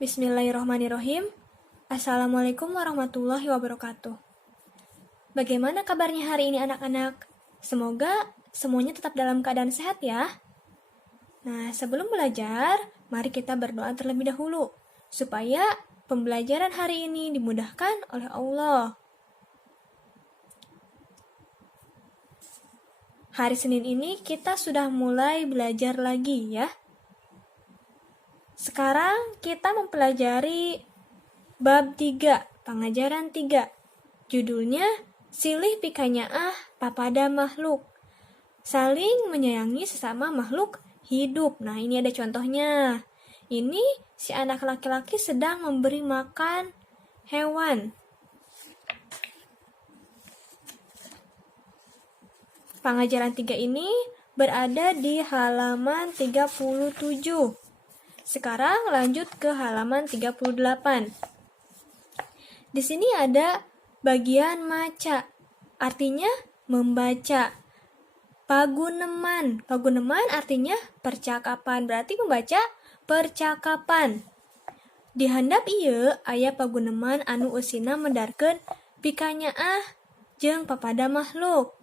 Bismillahirrahmanirrahim. Assalamualaikum warahmatullahi wabarakatuh. Bagaimana kabarnya hari ini anak-anak? Semoga semuanya tetap dalam keadaan sehat ya. Nah, sebelum belajar, mari kita berdoa terlebih dahulu supaya pembelajaran hari ini dimudahkan oleh Allah. Hari Senin ini kita sudah mulai belajar lagi ya. Sekarang kita mempelajari bab 3, pengajaran 3. Judulnya, Silih Pikanya'ah Papada Makhluk. Saling menyayangi sesama makhluk hidup. Nah, ini ada contohnya. Ini si anak laki-laki sedang memberi makan hewan. Pengajaran 3 ini berada di halaman 37. Sekarang lanjut ke halaman 38. Di sini ada bagian maca, artinya membaca. Paguneman, paguneman artinya percakapan, berarti membaca percakapan. Di handap ieu aya paguneman anu eusina mendarkeun pikanya'ah jeung papada makhluk.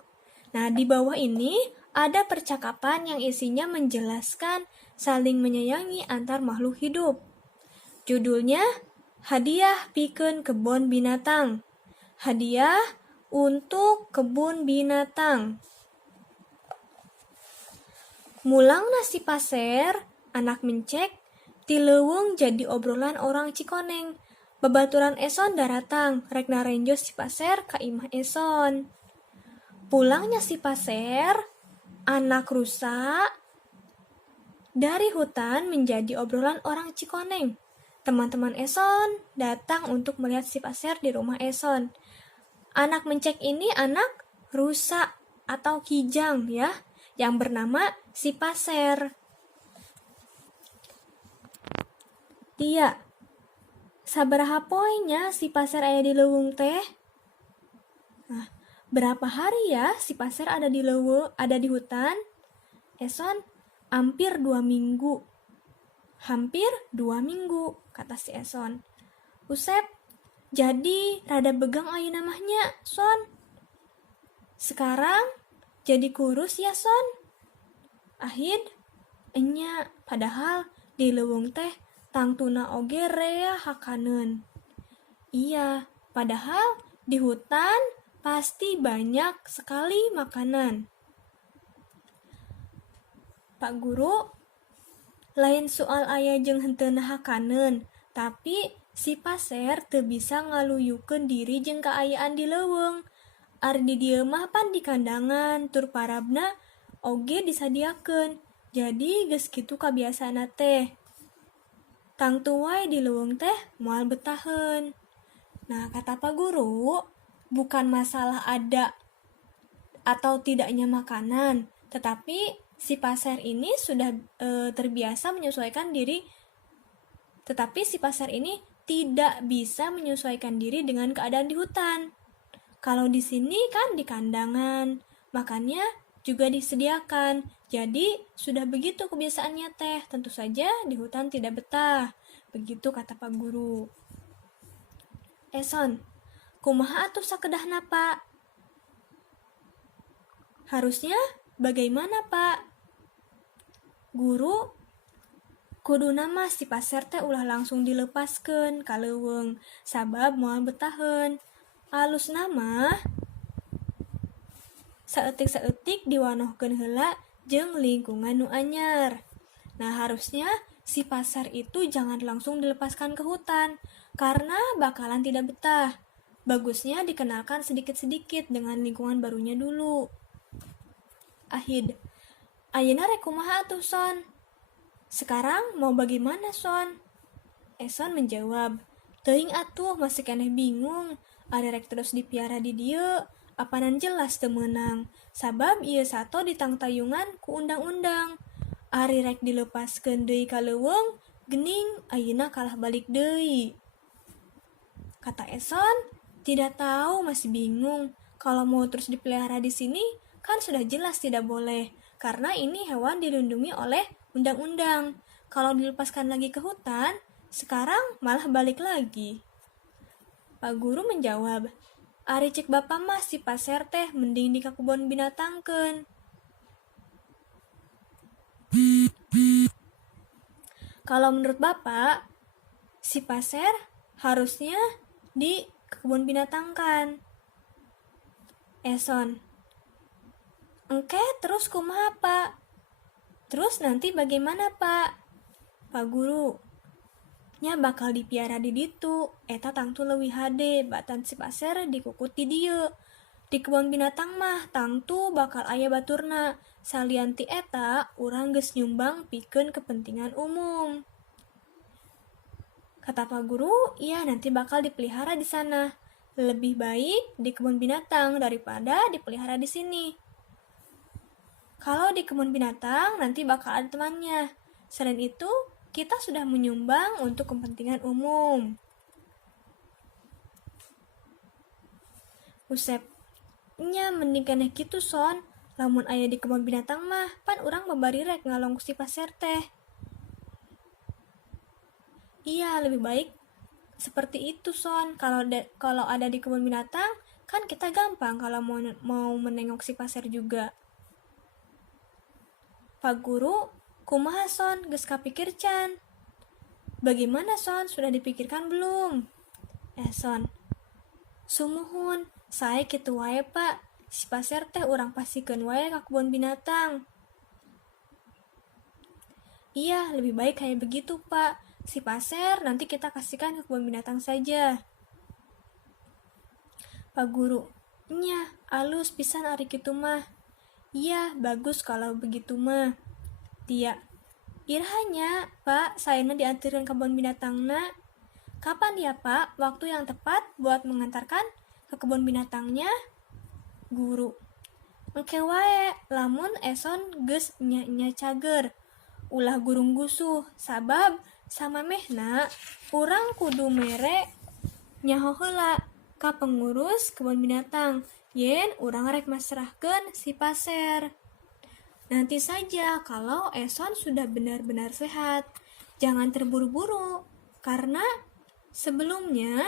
Nah, di bawah ini ada percakapan yang isinya menjelaskan saling menyayangi antar makhluk hidup. Judulnya, Hadiah Pikeun Kebun Binatang. Hadiah untuk kebun binatang. Mulang nasi paser, anak mencek, ti leuweung jadi obrolan orang Cikoneng. Babaturan eson daratang, rek narenjos si paser ka imah eson. Pulangnya si paser, anak rusa dari hutan menjadi obrolan orang Cikoneng. Teman-teman eson datang untuk melihat si paser di rumah eson. Anak mencek ini anak rusa atau kijang ya, yang bernama si paser. Iya, sabaraha poenya si paser aya di leuweung teh? Nah, berapa hari ya si paser ada di hutan? Eson, hampir 2 minggu. Hampir 2 minggu, kata si Eson. Usep, jadi rada begang ayeuna namanya, Son. Sekarang jadi kurus ya, Son. Ahid, enya, padahal di leuweung teh tangtuna oge rea hakaneun. Iya, padahal di hutan pasti banyak sekali makanan. Pak Guru, lain soal aya jeung henteu hakaneun, tapi si paser teu bisa ngaluyukeun diri jeung kaayaan di leuweung. Ari di dieu mah pan di kandangan, tur parabna oge disadiakeun. Jadi geus kitu kabiasaana teh. Tangtu wae di leuweung teh moal betaheun. Nah, kata Pak Guru, bukan masalah ada atau tidaknya makanan, tetapi si paser ini sudah terbiasa menyesuaikan diri, tetapi si paser ini tidak bisa menyesuaikan diri dengan keadaan di hutan. Kalau di sini kan di kandangan, makannya juga disediakan. Jadi sudah begitu kebiasaannya teh, tentu saja di hutan tidak betah. Begitu kata Pak Guru. Eson, kumaha atuh sakedahna Pak? Harusnya bagaimana Pak? Guru, kuduna mah si paser teh ulah langsung dilepaskeun ka leuweung, sabab moal betaheun. Alus nama saeutik-saeutik diwanohkeun heula jeung lingkungan nu anyar. Nah, harusnya si paser itu jangan langsung dilepaskan ke hutan karena bakalan tidak betah. Bagusnya dikenalkan sedikit-sedikit dengan lingkungan barunya dulu. Ahid, ayeuna rek kumaha atuh Son? Sekarang mau bagaimana Son? Eson menjawab, teuing atuh masih keneh bingung. Ari rek terus dipiara di dieu, apanan jelas teu meunang. Sabab ieu sato ditangtayungan ku undang-undang. Ari rek dilepaskeun deui ka leuweung, geuning ayeuna kalah balik deui. Kata Eson, tidak tahu, masih bingung. Kalau mau terus dipelihara di sini, kan sudah jelas tidak boleh. Karena ini hewan dilindungi oleh undang-undang. Kalau dilepaskan lagi ke hutan, Sekarang malah balik lagi. Pak Guru menjawab, "Ari cek Bapak mah si paser teh mending di kebun binatangkeun." Kalau menurut Bapak, si paser harusnya di kebun binatangkan. Eson, engke terus kumaha Pak? Terus nanti bagaimana Pak? Pak Guru, nya bakal dipiara di ditu, eta tangtu leuwih hade, batan si paser dikukut di dieu. Di kebun binatang mah tangtu bakal aya baturna, salianti eta urang geus nyumbang pikeun kepentingan umum. Kata Pak Guru, iya nanti bakal dipelihara di sana. Lebih baik di kebun binatang daripada dipelihara di sini. Kalau di kebun binatang nanti bakal ada temannya. Selain itu, kita sudah menyumbang untuk kepentingan umum. Usep, nya mending keneh kitu son. Lamun aya di kebun binatang mah, pan urang babari rek ngalong si paser teh. Iya, lebih baik seperti itu son. Kalau ada di kebun binatang, kan kita gampang kalau mau menengok si paser juga. Pak Guru, kumaha son, geus kapikir can? Bagaimana son, sudah dipikirkan belum? Son, sumuhun, saya kitu wae Pak. Si paser teh urang pasikeun wae ka kebun binatang. Iya, lebih baik kayak begitu Pak. Si paser nanti kita kasihkan ke kebun binatang saja. Pak Guru, nya alus pisan ari kitu mah. Iya, bagus kalau begitu mah. Tia, irahnya Pak, sayana diantarkan ke kebun binatangna. Kapan ya Pak waktu yang tepat buat mengantarkan ke kebun binatangnya? Guru, engke wae, lamun eson geus nya cager. Ulah gurung gusuh, sabab sama mehna urang kudu mere nyaho heula ka pengurus kebun binatang yen urang rek masrahkeun si paser. Nanti saja kalau eson sudah benar-benar sehat. Jangan terburu-buru, karena sebelumnya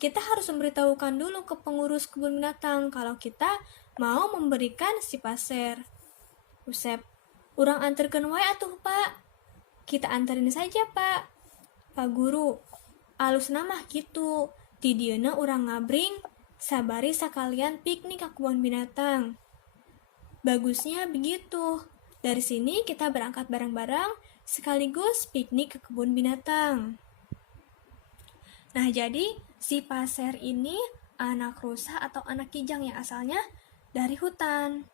kita harus memberitahukan dulu ke pengurus kebun binatang kalau kita mau memberikan si paser. Usep, urang anterkeun wae atuh Pak. Kita anterin saja Pak. Pak Guru, alusna mah kitu. Di dieuna urang ngabring, sabari sakalian piknik ke kebun binatang. Bagusnya begitu. Dari sini kita berangkat bareng-bareng sekaligus piknik ke kebun binatang. Nah, jadi si paser ini anak rusa atau anak kijang yang asalnya dari hutan.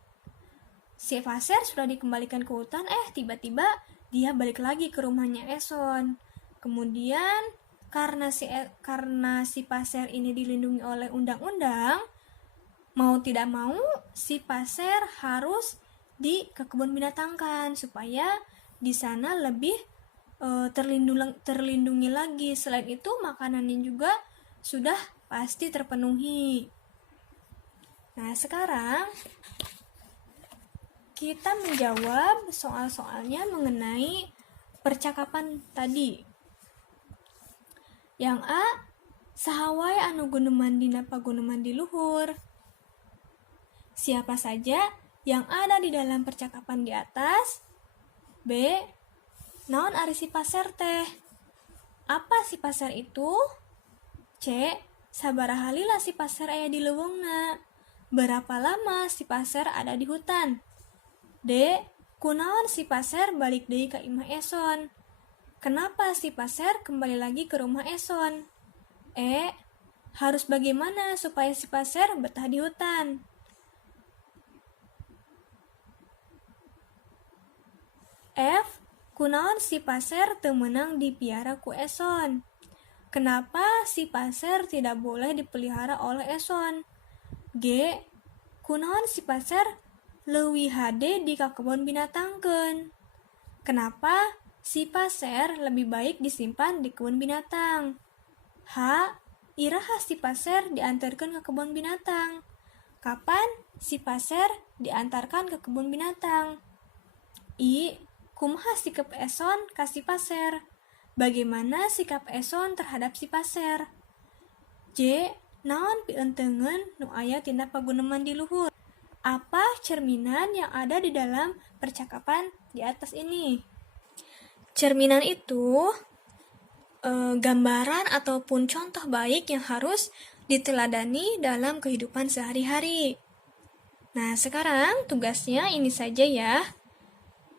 Si paser sudah dikembalikan ke hutan, tiba-tiba dia balik lagi ke rumahnya Eson. Kemudian karena si paser ini dilindungi oleh undang-undang, mau tidak mau si paser harus ke kebun binatangkan supaya di sana lebih terlindungi lagi. Selain itu makanannya juga sudah pasti terpenuhi. Nah, sekarang kita menjawab soal-soalnya mengenai percakapan tadi. Yang A, saha wae anu guneman dina paguneman di luhur? Siapa saja yang ada di dalam percakapan di atas? B, naon ari si paser teh? Apa si paser itu? C, sabaraha lila si paser aya di leuweungna? Berapa lama si paser ada di hutan? D, kunaon si paser balik deui ka imah Eson? Kenapa si paser kembali lagi ke rumah Eson? E, harus bagaimana supaya si paser betah di hutan? F, kunaon si paser teu meunang dipiara ku Eson? Kenapa si paser tidak boleh dipelihara oleh Eson? G, kunaon si paser leuwih hade di ka kebun binatangkeun? Kenapa si paser lebih baik disimpan di kebun binatang? H, iraha si paser diantarkan ke kebun binatang? Kapan si paser diantarkan ke kebun binatang? I, kumaha sikep Eson ka si paser? bagaimana sikap Eson terhadap si Passer? J. Naon pientengan nu aya tina paguneman di luhur? Apa cerminan yang ada di dalam percakapan di atas ini? Cerminan itu gambaran ataupun contoh baik yang harus diteladani dalam kehidupan sehari-hari. Nah, sekarang tugasnya ini saja ya.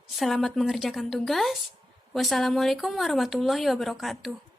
Selamat mengerjakan tugas. Wassalamualaikum warahmatullahi wabarakatuh.